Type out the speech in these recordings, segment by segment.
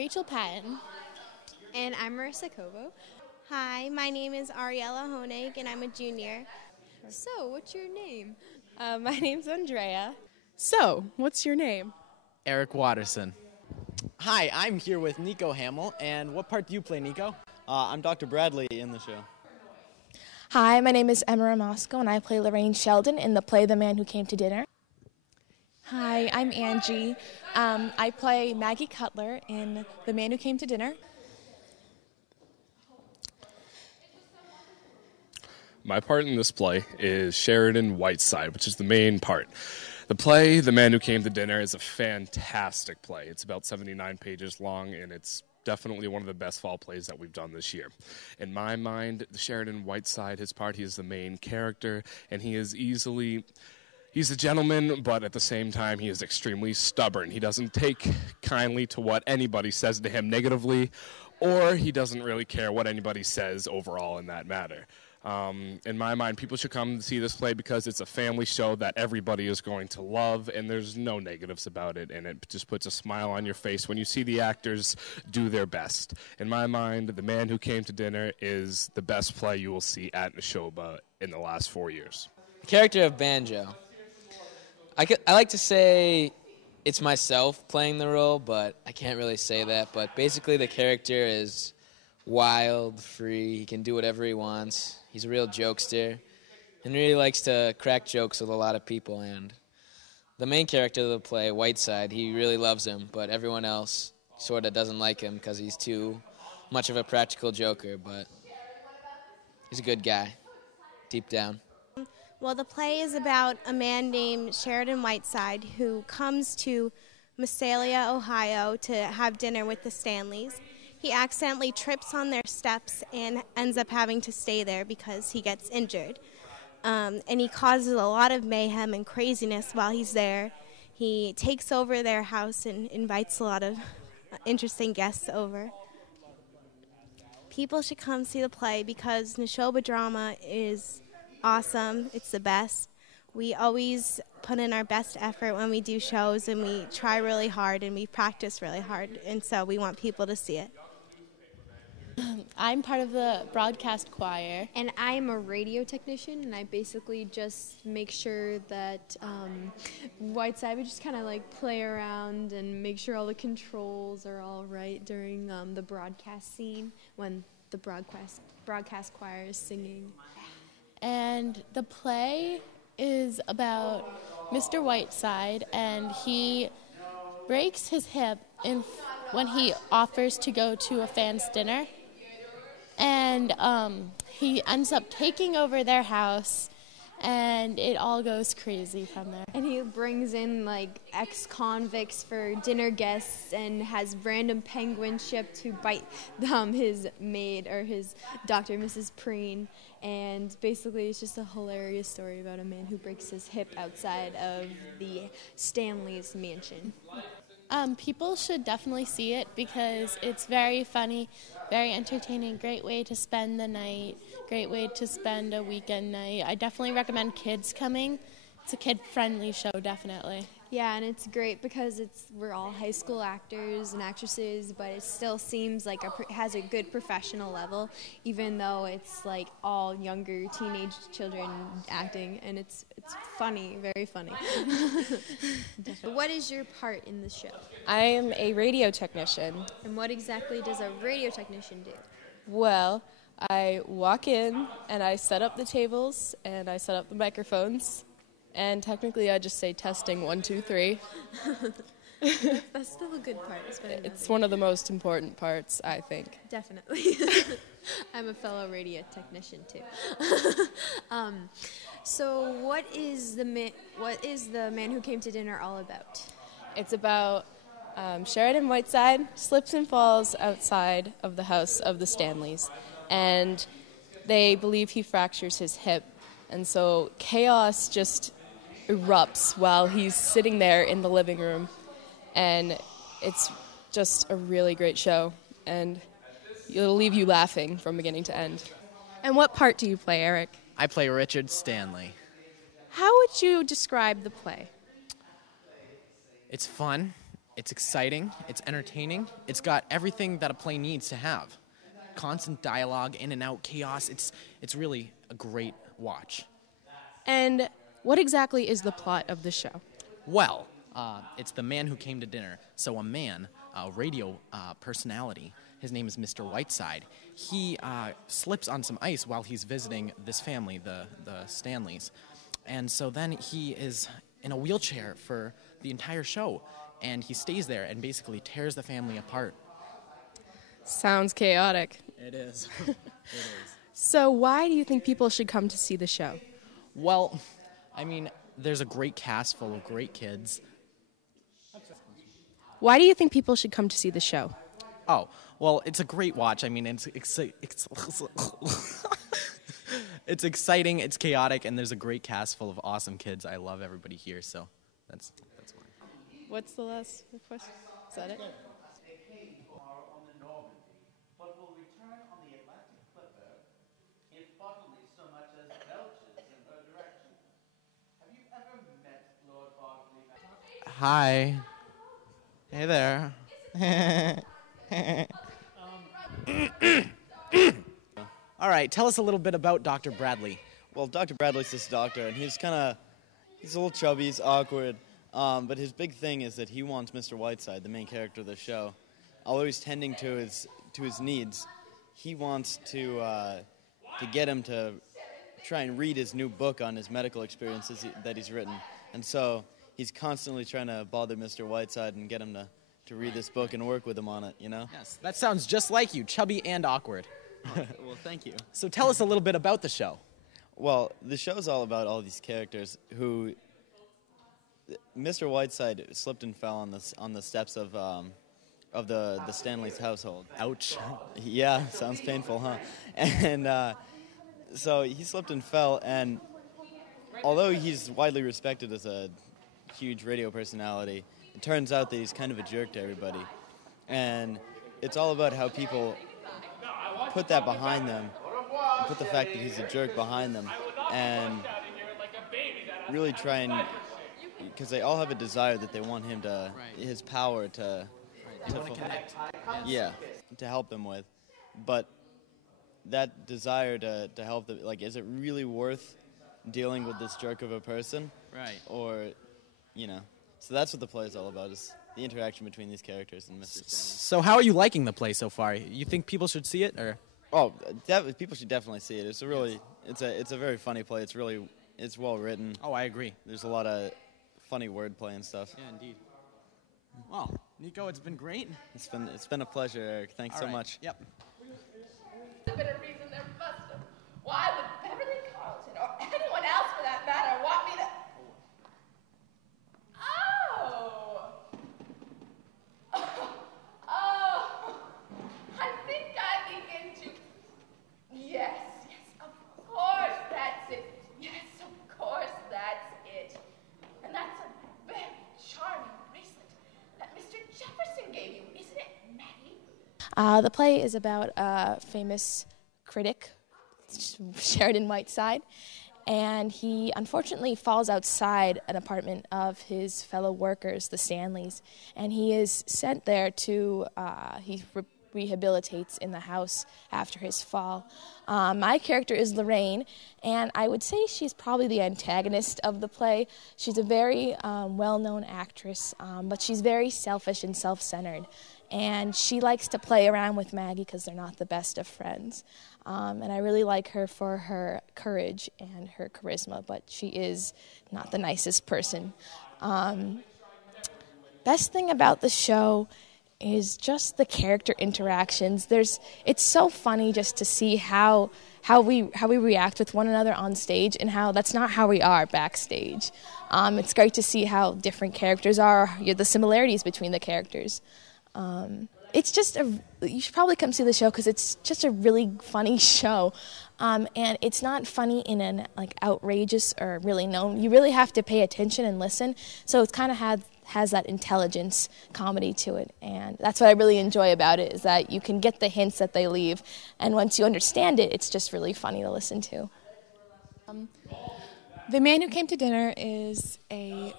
Rachel Patton. And I'm Marissa Covo. Hi, my name is Ariella Honig, and I'm a junior. So, what's your name? My name's Andrea. So, what's your name? Eric Watterson. Hi, I'm here with Nico Hamill, and what part do you play, Nico? I'm Dr. Bradley in the show. Hi, my name is Emma Ramosco, and I play Lorraine Sheldon in the play The Man Who Came to Dinner. Hi, I'm Angie. I play Maggie Cutler in The Man Who Came to Dinner. My part in this play is Sheridan Whiteside, which is the main part. The play, The Man Who Came to Dinner, is a fantastic play. It's about 79 pages long, and it's definitely one of the best fall plays that we've done this year. In my mind, the Sheridan Whiteside, his part, he is the main character, and he's a gentleman, but at the same time, he is extremely stubborn. He doesn't take kindly to what anybody says to him negatively, or he doesn't really care what anybody says overall in that matter. In my mind, people should come to see this play because it's a family show that everybody is going to love, and there's no negatives about it, and it just puts a smile on your face when you see the actors do their best. In my mind, The Man Who Came to Dinner is the best play you will see at Nashoba in the last 4 years. The character of Banjo. I like to say it's myself playing the role, but I can't really say that. But basically the character is wild, free, he can do whatever he wants. He's a real jokester and really likes to crack jokes with a lot of people. And the main character of the play, Whiteside, he really loves him, but everyone else sort of doesn't like him because he's too much of a practical joker, but he's a good guy, deep down. Well, the play is about a man named Sheridan Whiteside who comes to Massalia, Ohio to have dinner with the Stanleys. He accidentally trips on their steps and ends up having to stay there because he gets injured. And he causes a lot of mayhem and craziness while he's there. He takes over their house and invites a lot of interesting guests over. People should come see the play because Nashoba drama is awesome. It's the best. We always put in our best effort when we do shows, and we try really hard, and we practice really hard, and so we want people to see it. I'm part of the broadcast choir. And I'm a radio technician, and I basically just make sure that Whiteside would just kind of like play around and make sure all the controls are all right during the broadcast scene when the broadcast choir is singing. And the play is about Mr. Whiteside, and he breaks his hip when he offers to go to a fan's dinner. And he ends up taking over their house, and it all goes crazy from there. And he brings in like ex-convicts for dinner guests and has random penguins shipped to bite his maid or his doctor, Mrs. Preen. And basically it's just a hilarious story about a man who breaks his hip outside of the Stanley's mansion. People should definitely see it because it's very funny, very entertaining, great way to spend the night, great way to spend a weekend night. I definitely recommend kids coming. It's a kid-friendly show, definitely. Yeah, and it's great because we're all high school actors and actresses, but it still seems like it has a good professional level, even though it's like all younger teenage children acting, and it's funny, very funny. What is your part in the show? I am a radio technician. And what exactly does a radio technician do? Well, I walk in and I set up the tables and I set up the microphones. And technically, I just say testing 1, 2, 3. That's still a good part. It's one of the most important parts, I think. Definitely. I'm a fellow radio technician too. So, what is the Man Who Came to Dinner all about? It's about Sheridan Whiteside slips and falls outside of the house of the Stanleys, and they believe he fractures his hip, and so chaos just erupts while he's sitting there in the living room, and it's just a really great show, and it'll leave you laughing from beginning to end. And what part do you play, Eric? I play Richard Stanley. How would you describe the play? It's fun. It's exciting, it's entertaining, it's got everything that a play needs to have. Constant dialogue, in and out, chaos. It's really a great watch. And what exactly is the plot of the show? Well, it's the man who came to dinner. So a man, a radio personality, his name is Mr. Whiteside. He slips on some ice while he's visiting this family, the Stanleys. And so then he is in a wheelchair for the entire show. And he stays there and basically tears the family apart. Sounds chaotic. It is. It is. So why do you think people should come to see the show? Well, I mean, there's a great cast full of great kids. Why do you think people should come to see the show? Oh, well, it's a great watch. I mean, it's exciting, it's chaotic, and there's a great cast full of awesome kids. I love everybody here, so that's why. What's the last question? Is that it? Hi. Hey there. All right, tell us a little bit about Dr. Bradley. Well, Dr. Bradley's this doctor, and he's a little chubby, he's awkward, but his big thing is that he wants Mr. Whiteside, the main character of the show, although he's tending to his needs, he wants to get him to try and read his new book on his medical experiences that he's written, and so he's constantly trying to bother Mr. Whiteside and get him to read this book and work with him on it, you know? Yes, that sounds just like you, chubby and awkward. Well, thank you. So tell us a little bit about the show. Well, the show's all about all these characters who... Mr. Whiteside slipped and fell on the steps of the Stanley's household. Ouch. Yeah, sounds painful, huh? And so he slipped and fell, and although he's widely respected as a huge radio personality, it turns out that he's kind of a jerk to everybody. And it's all about how people put that behind them, put the fact that he's a jerk behind them, and really try and, because they all have a desire that they want him to, his power to connect. Yeah, to help them with. But that desire to help them, like, is it really worth dealing with this jerk of a person? Right. Or, you know, so that's what the play is all about, is the interaction between these characters and Mr. Stanley. So how are you liking the play so far? You think people should see it, or? Oh, people should definitely see it. It's a very funny play. It's well written. Oh, I agree. There's a lot of funny wordplay and stuff. Yeah, indeed. Well, Nico, it's been great. It's been a pleasure, Eric. Thanks so much. Yep. There's been a reason they're busted. Why would Beverly Carlton, or anyone else for that matter, want me to... Oh, I think I begin to... Yes, of course that's it. Yes, of course that's it. And that's a very charming bracelet that Mr. Jefferson gave you, isn't it, Maggie? The play is about a famous critic, Sheridan Whiteside, and he unfortunately falls outside an apartment of his fellow workers, the Stanleys, and he is sent there to, rehabilitates in the house after his fall. My character is Lorraine, and I would say she's probably the antagonist of the play. She's a very well-known actress, but she's very selfish and self-centered. And she likes to play around with Maggie because they're not the best of friends. And I really like her for her courage and her charisma, but she is not the nicest person. Best thing about the show is just the character interactions. It's so funny just to see how we react with one another on stage and how that's not how we are backstage. It's great to see how different characters are, the similarities between the characters. It's just you should probably come see the show because it's just a really funny show, and it's not funny in an outrageous or really known. You really have to pay attention and listen. So it kind of has that intelligence comedy to it, and that's what I really enjoy about it, is that you can get the hints that they leave, and once you understand it, it's just really funny to listen to. The Man Who Came to Dinner is a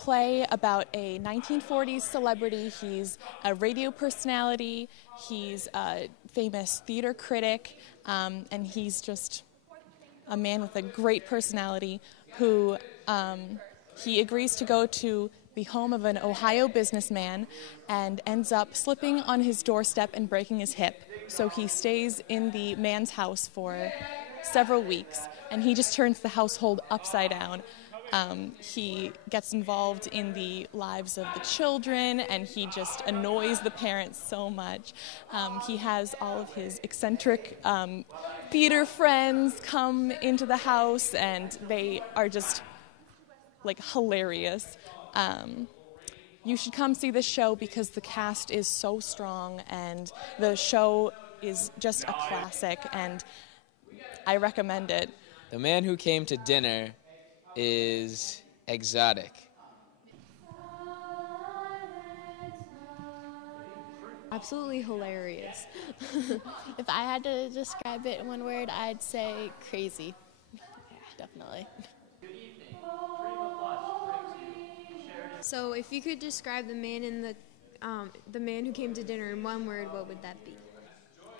play about a 1940s celebrity. He's a radio personality, he's a famous theater critic, and he's just a man with a great personality who he agrees to go to the home of an Ohio businessman and ends up slipping on his doorstep and breaking his hip. So he stays in the man's house for several weeks, and he just turns the household upside down. He gets involved in the lives of the children, and he just annoys the parents so much. He has all of his eccentric theater friends come into the house, and they are just like hilarious. You should come see this show because the cast is so strong, and the show is just a classic, and I recommend it. The Man Who Came to Dinner is exotic. Absolutely hilarious. If I had to describe it in one word, I'd say crazy. Definitely. So if you could describe the man who came to dinner in one word, what would that be?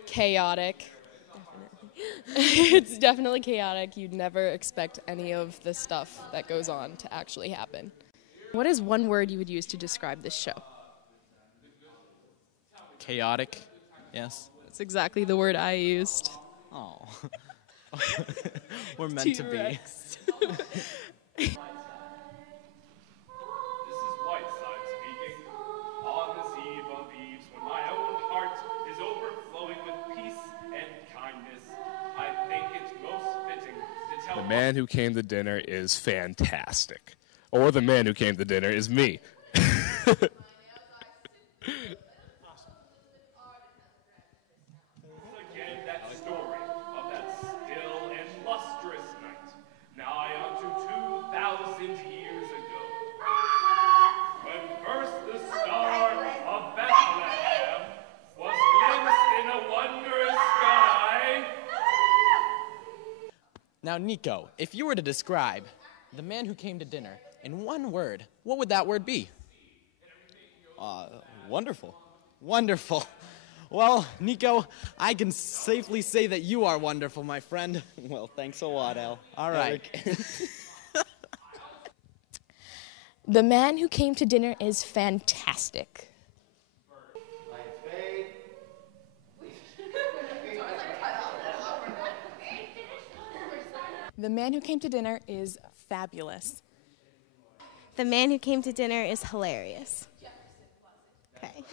Chaotic. Definitely. It's definitely chaotic. You'd never expect any of the stuff that goes on to actually happen. What is one word you would use to describe this show? Chaotic, yes. That's exactly the word I used. Oh. We're meant to be. This is Whiteside speaking. On this eve of eves, when my own heart is overflowing with peace and kindness, I think it's most fitting to tell The Man Who Came to Dinner is fantastic. Or The Man Who Came to Dinner is me. again that story of that still and lustrous night, nigh unto 2,000 years ago, when first the star of Bethlehem was glimpsed in a wondrous sky. Now, Nico, if you were to describe the man who came to dinner in one word, what would that word be? Wonderful. Wonderful. Well, Nico, I can safely say that you are wonderful, my friend. Well, thanks a lot, Al. All right. The Man Who Came to Dinner is fantastic. The Man Who Came to Dinner is fabulous. The Man Who Came to Dinner is hilarious. Okay.